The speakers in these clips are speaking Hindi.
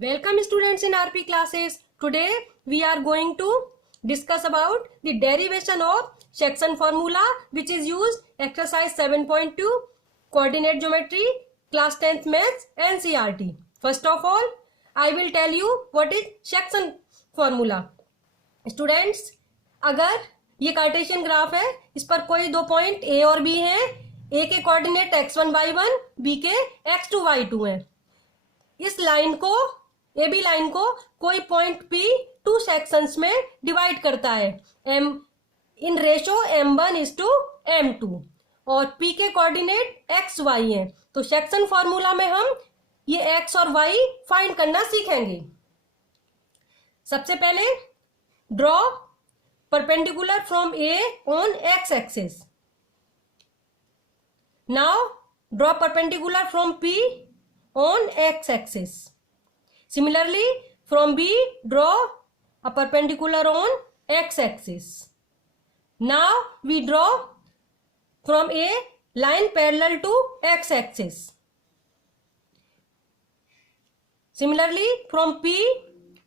Welcome students in RP classes. Today we are going to discuss about the derivation of section formula which is used exercise 7.2 coordinate geometry class 10th maths NCERT. First of all, I will tell you what is section formula. Students, अगर ये कार्टेशियन ग्राफ है, इस पर कोई दो पॉइंट ए और बी हैं, ए के कोऑर्डिनेट x1 y1, बी के x2 y2 हैं. इस लाइन को ए बी लाइन को कोई पॉइंट पी टू सेक्शंस में डिवाइड करता है एम इन रेशो m1:m2 और पी के कोऑर्डिनेट एक्स वाई हैं. तो सेक्शन फॉर्मूला में हम ये एक्स और वाई फाइंड करना सीखेंगे. सबसे पहले draw perpendicular from A on x axis. Now draw perpendicular from P on x-axis. Similarly, from B, draw a perpendicular on x-axis. Now we draw from A line parallel to x-axis. Similarly, from P,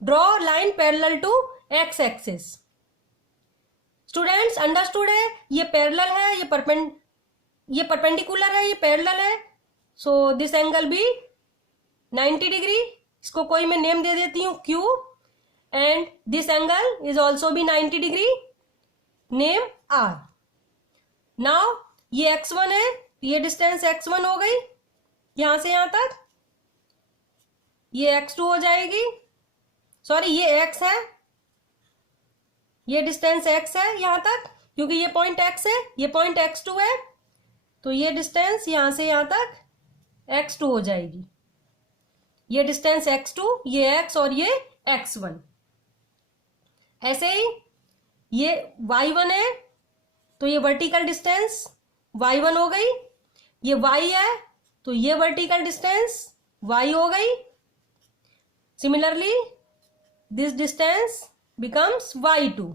draw line parallel to x-axis. Students, understood है? ये parallel है, ये perpendicular है, ये parallel है. So this angle be 90 degree. इसको कोई मैं नेम दे देती हूं Q. And this angle is also भी 90 डिग्री, नेम R. नाउ ये x1 है, ये डिस्टेंस x1 हो गई यहां से यहां तक. ये x2 हो जाएगी, सॉरी ये x है, ये डिस्टेंस x है यहां तक क्योंकि ये पॉइंट x है, ये पॉइंट x2 है. तो ये डिस्टेंस यहां से यहां तक x2 हो जाएगी. ये डिस्टेंस x2, ये x और ये x1. ऐसे ही ये y1 है तो ये वर्टिकल डिस्टेंस y1 हो गई. ये y है तो ये वर्टिकल डिस्टेंस y हो गई. Similarly this distance becomes y2,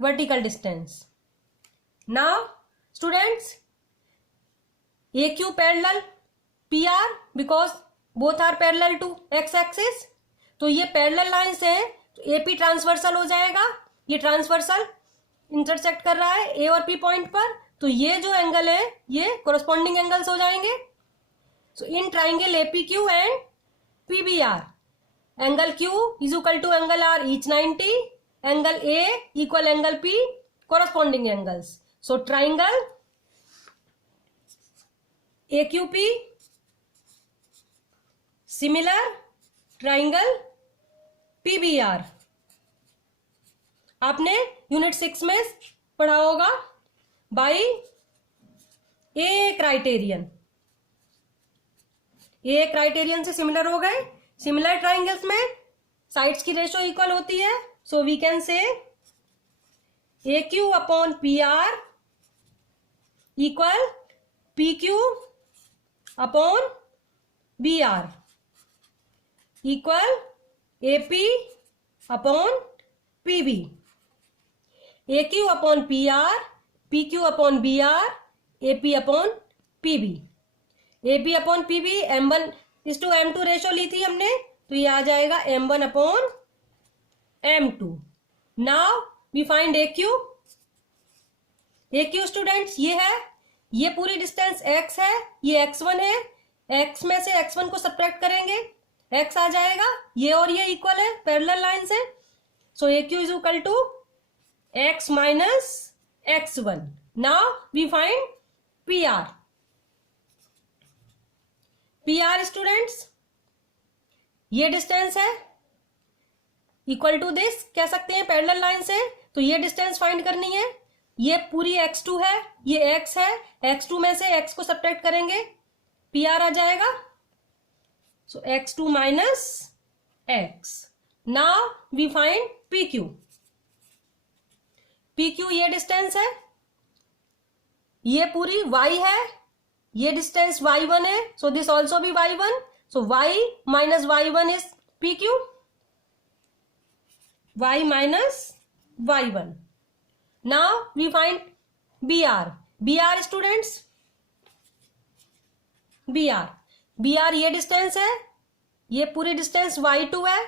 vertical distance. Now students, AQ parallel PR because both are parallel to x axis. तो ये पैरेलल लाइंस हैं तो AP ट्रांसवर्सल हो जाएगा. ये ट्रांसवर्सल इंटरसेक्ट कर रहा है A और P पॉइंट पर, तो ये जो एंगल है ये कोरस्पॉन्डिंग एंगल्स हो जाएंगे. So in triangle APQ and PBR, angle Q is equal to angle R each 90, angle A equal angle P, corresponding angles. So triangle AQP similar triangle PBR. आपने यूनिट 6 में पढ़ा होगा by A criterion. A criterion से सिमिलर हो गए. सिमिलर ट्राइंगल्स में साइड्स की रेशो इक्वल होती है. So we can say AQ upon PR equal PQ upon BR equal AP upon PB. AQ upon PR, PQ upon BR, AP upon PB. AP upon PB m1:m2 ratio ली थी हमने, तो ये आ जाएगा m1 upon m2. Now we find AQ. AQ students ये है, ये पूरी डिस्टेंस x है, ये x1 है. x में से x1 को सब्ट्रैक्ट करेंगे, x आ जाएगा. ये और ये इक्वल है, पैरेलल लाइन से. So AQ is equal to x minus x1. Now we find PR. PR students ये डिस्टेंस है इक्वल टू दिस, कह सकते हैं पैरेलल लाइन से. तो ये डिस्टेंस फाइंड करनी है. ये पूरी x2 है, ये x है, x2 में से x को सब्ट्रैक्ट करेंगे, PR आ जाएगा. So x2 minus x. Now we find PQ. PQ ये डिस्टेंस है, ये पूरी y है, ये डिस्टेंस y1 है. सो दिस ऑल्सो भी y1. So y minus y1 is PQ. y minus y1. Now we find BR. BR students, BR ये डिस्टेंस है, ये पूरी डिस्टेंस y2 है,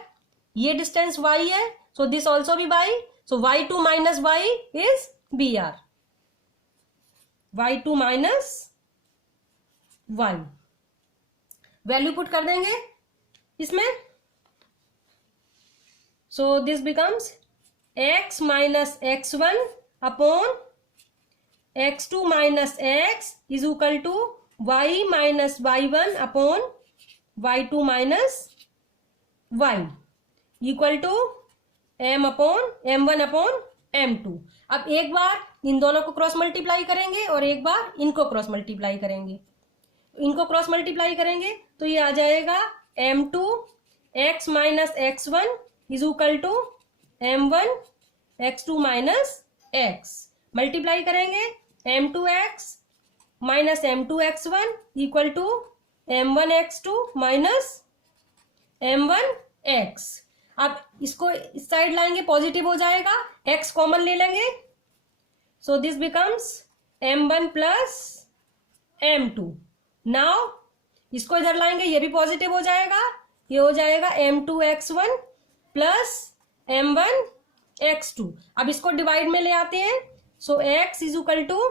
ये डिस्टेंस y है, सो दिस ऑल्सो भी y, so y2 minus y is br, y2 minus y value put कर देंगे इसमें, so this becomes x minus x1 upon x2 minus x is equal to y minus y1 upon y2 minus y equal to m1 upon m2। अब एक बार इन दोनों को क्रॉस मल्टीप्लाई करेंगे और एक बार इनको क्रॉस मल्टीप्लाई करेंगे। इनको क्रॉस मल्टीप्लाई करेंगे तो ये आ जाएगा m2 x minus x1 is equal to m1 x2 minus x। Multiply करेंगे m2x minus m2x1 equal to m1x2 minus m1x। अब इसको इस साइड लाएंगे, पॉजिटिव हो जाएगा, x कॉमन ले लेंगे, सो this becomes m1 plus m2। Now इसको इधर लाएंगे, ये भी पॉजिटिव हो जाएगा, ये हो जाएगा m2x1 प्लस m1x2। अब इसको डिवाइड में ले आते हैं, so x is equal to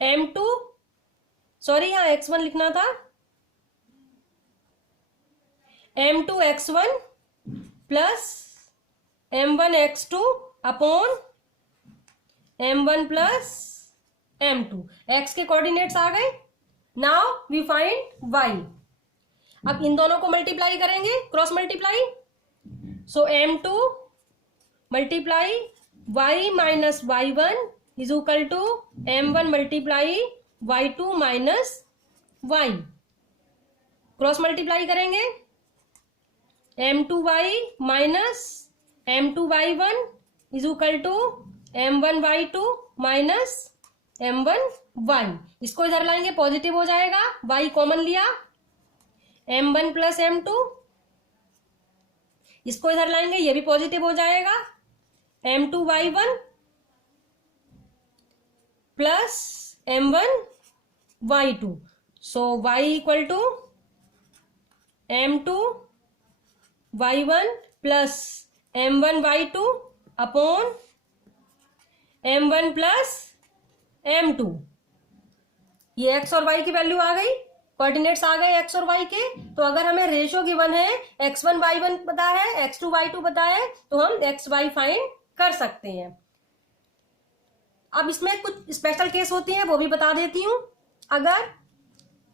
m2, sorry यहाँ x1 लिखना था, m2x1 plus m1x2 upon m1 plus m2। x के कोऑर्डिनेट्स आ गए। Now we find y। अब इन दोनों को मल्टीप्लाई करेंगे, cross multiply, so m2 multiply y minus y1 is equal to m1 multiply y2 minus y। Cross multiply करेंगे, m2y minus m2y1 is equal to m1y2 minus m1y। इसको इधर लाएंगे, पॉजिटिव हो जाएगा, y कॉमन लिया, m1 प्लस m2। इसको इधर लाएंगे, ये भी पॉजिटिव हो जाएगा, m2y1 plus m1y2। So y equal to m2y1 plus m1y2 upon m1 plus m2। ये x और y की वैल्यू आ गई, कोऑर्डिनेट्स आ गए x और y के। तो अगर हमें रेशियो गिवन है, x1 y1 पता है, x2 y2 पता है, तो हम x y फाइंड कर सकते हैं। अब इसमें कुछ स्पेशल केस होती हैं, वो भी बता देती हूं। अगर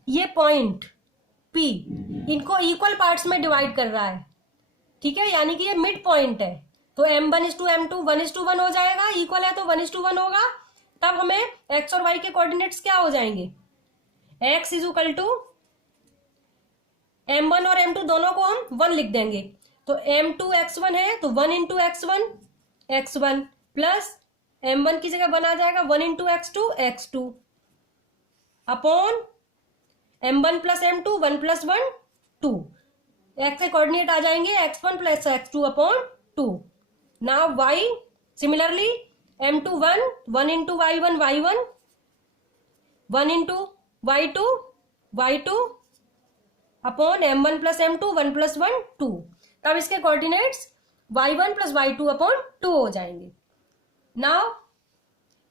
ये पॉइंट P इनको इक्वल पार्ट्स में डिवाइड कर रहा है, ठीक है, यानी कि ये मिड पॉइंट है, तो m1:m2 1:1 हो जाएगा, इक्वल है तो 1:1 होगा। तब हमें x और y के कोऑर्डिनेट्स क्या हो जाएंगे, x is equal to m1 और m2 दोनों को हम 1 लिख देंगे, तो m2 x1 है तो 1 इंटू x1 प्लस m1 की जगह 1 आ जाएगा 1 into x2 upon m1 plus m2 1 plus 1 2। x के कोऑर्डिनेट आ जाएंगे x1 plus x2 upon 2। Now y similarly m2 1 into y1 1 into y2 upon m1 plus m2 1 plus 1 2। तब इसके coordinates y1 plus y2 upon 2 हो जाएंगे। Now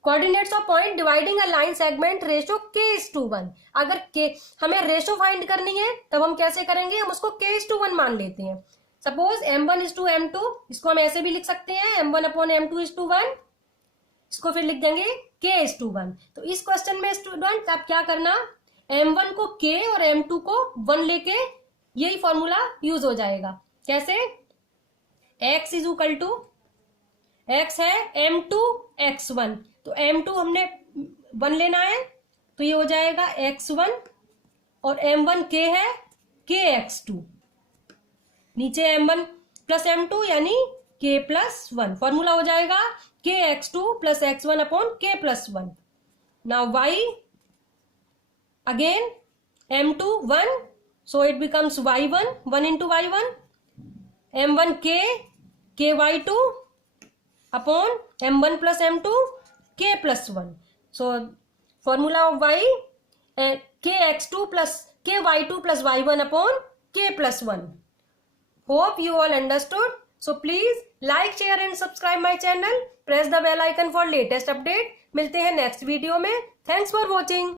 coordinates of point dividing a line segment ratio k:1। अगर k हमें रेशो फाइंड करनी है तब हम कैसे करेंगे, हम उसको k:1 मान लेते हैं। सपोज m1:m2, इसको हम ऐसे भी लिख सकते हैं m1 अपॉन m2:1, इसको फिर लिख देंगे k:1। तो इस क्वेश्चन में स्टूडेंट आप क्या करना, m1 को k और m2 को 1 लेके यही फॉर्मूला यूज हो जाएगा। कैसे, x is equal to, x है m2x1, तो m2 हमने 1 लेना है, तो ये हो जाएगा x1 और m1 k है kx2, नीचे m1 प्लस m2 यानी k प्लस 1। फॉर्मूला हो जाएगा kx2 plus x1 upon k plus 1। Now y again m2 1, so it becomes y1 1 into y1, m1 k y2 upon m1 plus m2 k plus 1। So formula of y kx2 plus ky2 plus y1 upon k plus 1। Hope you all understood. So please like, share and subscribe my channel. Press the bell icon for latest update. मिलते हैं नेक्स्ट वीडियो में. Thanks for watching.